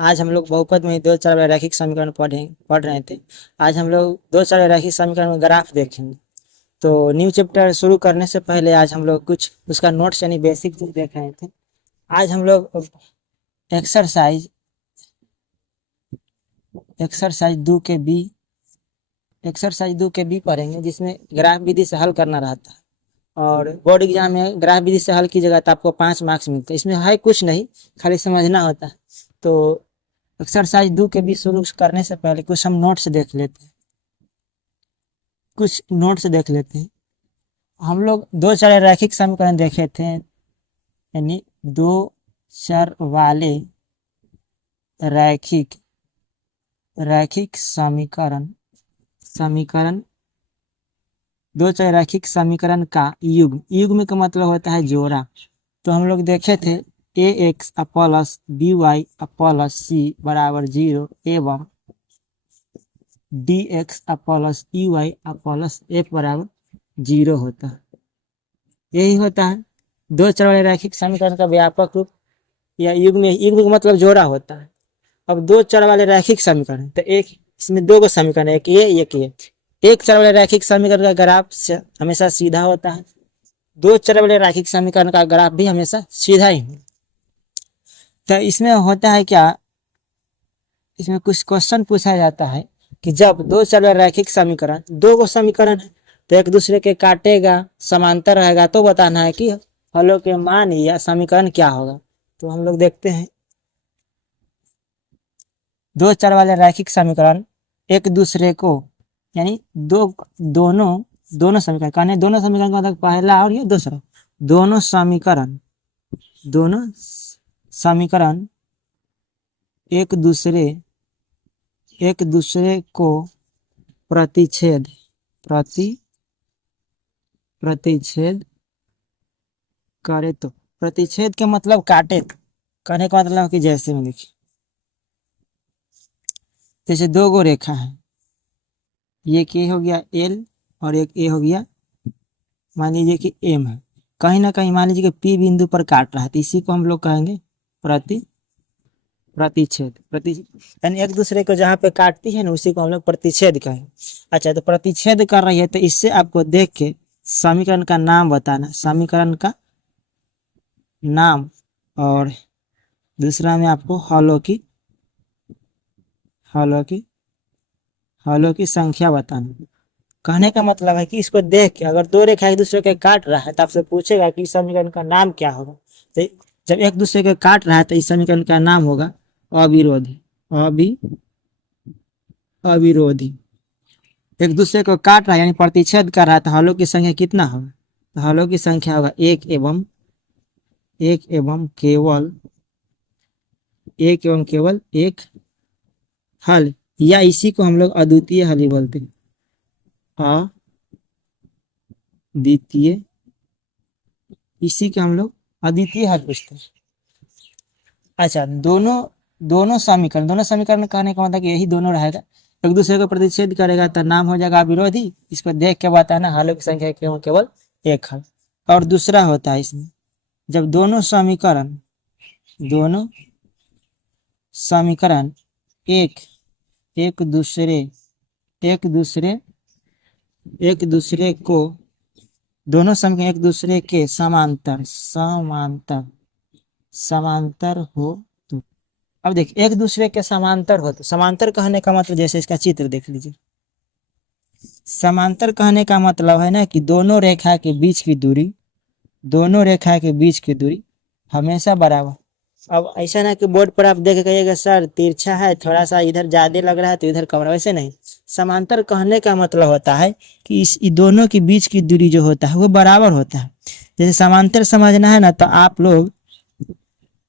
आज हम लोग बहुपद में दो चार रैखिक समीकरण पढ़ रहे थे। आज हम लोग दो चार रैखिक समीकरण में ग्राफ देखेंगे। तो न्यू चैप्टर शुरू करने से पहले आज हम लोग कुछ उसका नोट्स यानी बेसिक चीज देख रहे थे। आज हम लोग एक्सरसाइज एक्सरसाइज 2 के बी पढ़ेंगे, जिसमें ग्राफ विधि से हल करना रहता है। और बोर्ड एग्जाम में ग्राफ विधि से हल कीजिएगा तो आपको 5 मार्क्स मिलते हैं। इसमें है कुछ नहीं, खाली समझना होता है। तो एक्सरसाइज 2 के बी शुरू करने से पहले कुछ हम नोट्स देख लेते हैं। हम लोग दो चार रैखिक समीकरण देखे थे, यानी दो चर वाले रैखिक समीकरण दो चार रैखिक समीकरण का युग्म का मतलब होता है जोड़ा। तो हम लोग देखे थे ax plus by plus c बराबर 0 एवं dx plus ey plus f बराबर 0 होता है। यही होता है दो चर वाले रैखिक समीकरण का व्यापक रूप या युग्म का मतलब जोड़ा होता है। अब दो चर वाले रैखिक समीकरण तो एक इसमें दो समीकरण है, एक ये एक चर वाले रैखिक समीकरण का ग्राफ हमेशा सीधा होता है। दो चर वाले रैखिक समीकरण का ग्राफ भी हमेशा सीधा ही होता है। तो इसमें होता है क्या, इसमें कुछ क्वेश्चन पूछा जाता है कि जब दो चर वाले रैखिक समीकरण दो समीकरण है तो एक दूसरे के काटेगा, समांतर रहेगा, तो बताना है कि हलों के मान या समीकरण क्या होगा। तो हम लोग देखते हैं दो चर वाले रैखिक समीकरण एक दूसरे को यानी दोनों समीकरण कहने दोनों समीकरण का मतलब पहला और ये दूसरा दोनों समीकरण एक दूसरे को प्रतिच्छेद करे तो प्रतिच्छेद के मतलब काटे, कहने का मतलब कि जैसे में देखिए जैसे दो गो रेखा है, ये के हो गया एल और एक ए हो गया, मान लीजिए कि एम है। कहीं ना कहीं मान लीजिए कि पी बिंदु पर काट रहा है, तो इसी को हम लोग कहेंगे प्रतिच्छेद यानी एक दूसरे को जहाँ पे काटती है ना उसी को हम लोग प्रतिच्छेद कहेंगे। अच्छा, तो प्रतिच्छेद कर रही है तो इससे आपको देख के समीकरण का नाम बताना, समीकरण का नाम, और दूसरा में आपको हलों की संख्या बताना। कहने का मतलब है कि इसको देख के अगर दो रेखा एक दूसरे के काट रहा है तो आपसे पूछेगा कि इस समीकरण का नाम क्या होगा। तो जब एक दूसरे के काट रहा है तो इस समीकरण का नाम होगा अविरोधी। एक दूसरे को काट रहा है यानी प्रतिच्छेद कर रहा है तो हलों की संख्या कितना होगा, तो हलों की संख्या होगा एक एवं केवल एक हल, या इसी को हम लोग अद्वितीय हल ही बोलते हैं, अद्वितीय, इसी के हम लोग अद्वितीय हल पूछते हैं। अच्छा, दोनों समीकरण कहने का मतलब यही दोनों रहेगा, एक दूसरे को प्रतिच्छेद करेगा तो नाम हो जाएगा विरोधी। इसको देख के बताना हलों की संख्या केवल एक हल। और दूसरा होता है इसमें जब दोनों समीकरण एक दूसरे को दोनों समीकरण एक दूसरे के समांतर हो तो, अब देखिए एक दूसरे के समांतर हो तो समांतर कहने का मतलब जैसे इसका चित्र देख लीजिए, समांतर कहने का मतलब है ना कि दोनों रेखा के बीच की दूरी हमेशा बराबर। अब ऐसा ना कि बोर्ड पर आप देख के कहिएगा सर तिरछा है, थोड़ा सा इधर ज्यादा लग रहा है तो इधर कम, वैसे नहीं। समांतर कहने का मतलब होता है कि इस दोनों के बीच की दूरी जो होता है वो बराबर होता है। जैसे समांतर समझना है ना, तो आप लोग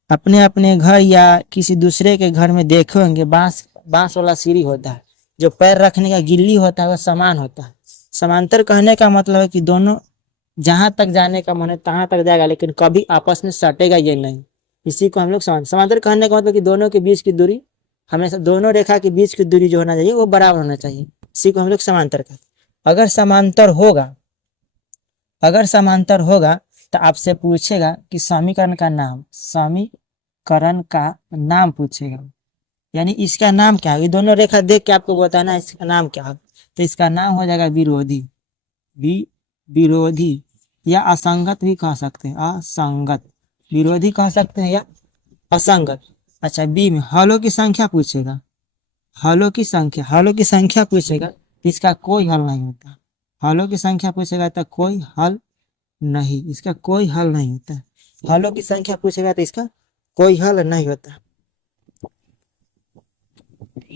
अपने अपने घर या किसी दूसरे के घर में देखे होंगे बांस वाला सीढ़ी होता है, जो पैर रखने का गिल्ली होता है वह समान होता है। समांतर कहने का मतलब है कि दोनों जहां तक जाने का मन है तहां तक जाएगा, लेकिन कभी आपस में सटेगा ये नहीं, इसी को हम लोग समांतर कहने का मतलब कि दोनों के बीच की दूरी हमेशा, दोनों रेखा के बीच की दूरी जो होना चाहिए वो बराबर होना चाहिए, इसी को हम लोग समांतर कहते हैं। अगर समांतर होगा तो आपसे पूछेगा कि समीकरण का नाम पूछेगा। यानी इसका नाम क्या है, ये दोनों रेखा देख के आपको बताना है इसका नाम क्या है। तो इसका नाम हो जाएगा विरोधी। विरोधी या असंगत भी कह सकते हैं, असंगत विरोधी कह सकते हैं या असंगत। अच्छा, बी में हलों की संख्या पूछेगा, हलों की संख्या पूछेगा तो इसका कोई हल नहीं होता। हलों की संख्या पूछेगा तो कोई हल नहीं, इसका कोई हल नहीं होता। हलों की संख्या पूछेगा तो इसका कोई हल नहीं होता।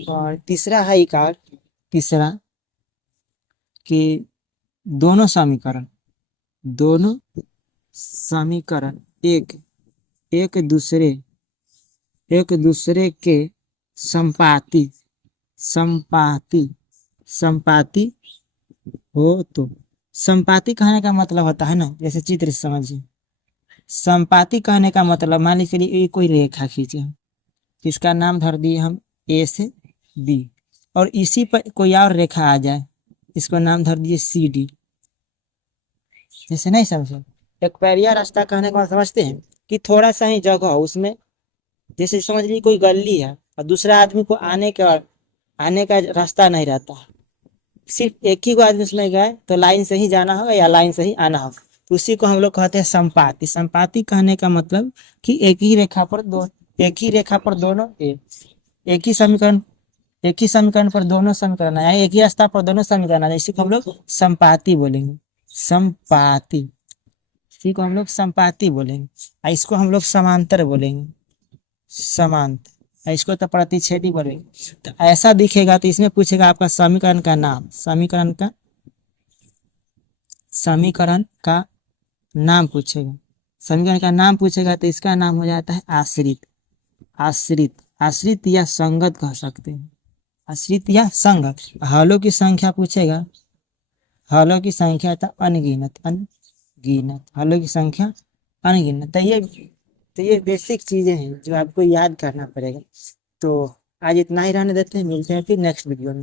और तीसरा है इकार, तीसरा कि दोनों समीकरण, दोनों समीकरण एक एक दूसरे के संपाती संपाती संपाती हो तो। संपाती कहने का मतलब होता है ना, जैसे चित्र से समझिए। संपाती कहने का मतलब, मान लीजिए ये कोई रेखा खींचे हम, इसका नाम धर दिए हम ए से बी, और इसी पर कोई और रेखा आ जाए, इसको नाम धर दिए सी डी। जैसे नहीं समझे, एक पैरिया रास्ता कहने का मतलब समझते हैं कि थोड़ा सा ही जगह हो उसमें, जैसे समझ लीजिए कोई गली है और दूसरा आदमी को आने का रास्ता नहीं रहता, सिर्फ एक ही को आदमी उसमें गए तो लाइन से ही जाना होगा या लाइन से ही आना होगा, तो उसी को हम लोग कहते हैं संपाती। संपाती कहने का मतलब कि एक ही रेखा पर दोनों एक ही समीकरण पर दोनों समीकरण आए, एक ही रास्ता पर दोनों समीकरण आए, इसी को हम लोग संपाती बोलेंगे। संपाती, इसी को हम लोग संपाती बोलेंगे। और इसको हम लोग समांतर बोलेंगे, समांतर। इसको तो प्रतिच्छेदी बोलेंगे। तो ऐसा दिखेगा तो इसमें पूछेगा आपका समीकरण का नाम, समीकरण का नाम पूछेगा। समीकरण का नाम पूछेगा तो इसका नाम हो जाता है आश्रित। आश्रित या संगत कह सकते हैं, आश्रित या संगत। हलों की संख्या पूछेगा, हलों की संख्या था अनगिनत, हलों की संख्या अनगिनत। तो ये बेसिक चीजें हैं जो आपको याद करना पड़ेगा। तो आज इतना ही रहने देते हैं, मिलते हैं फिर नेक्स्ट वीडियो में।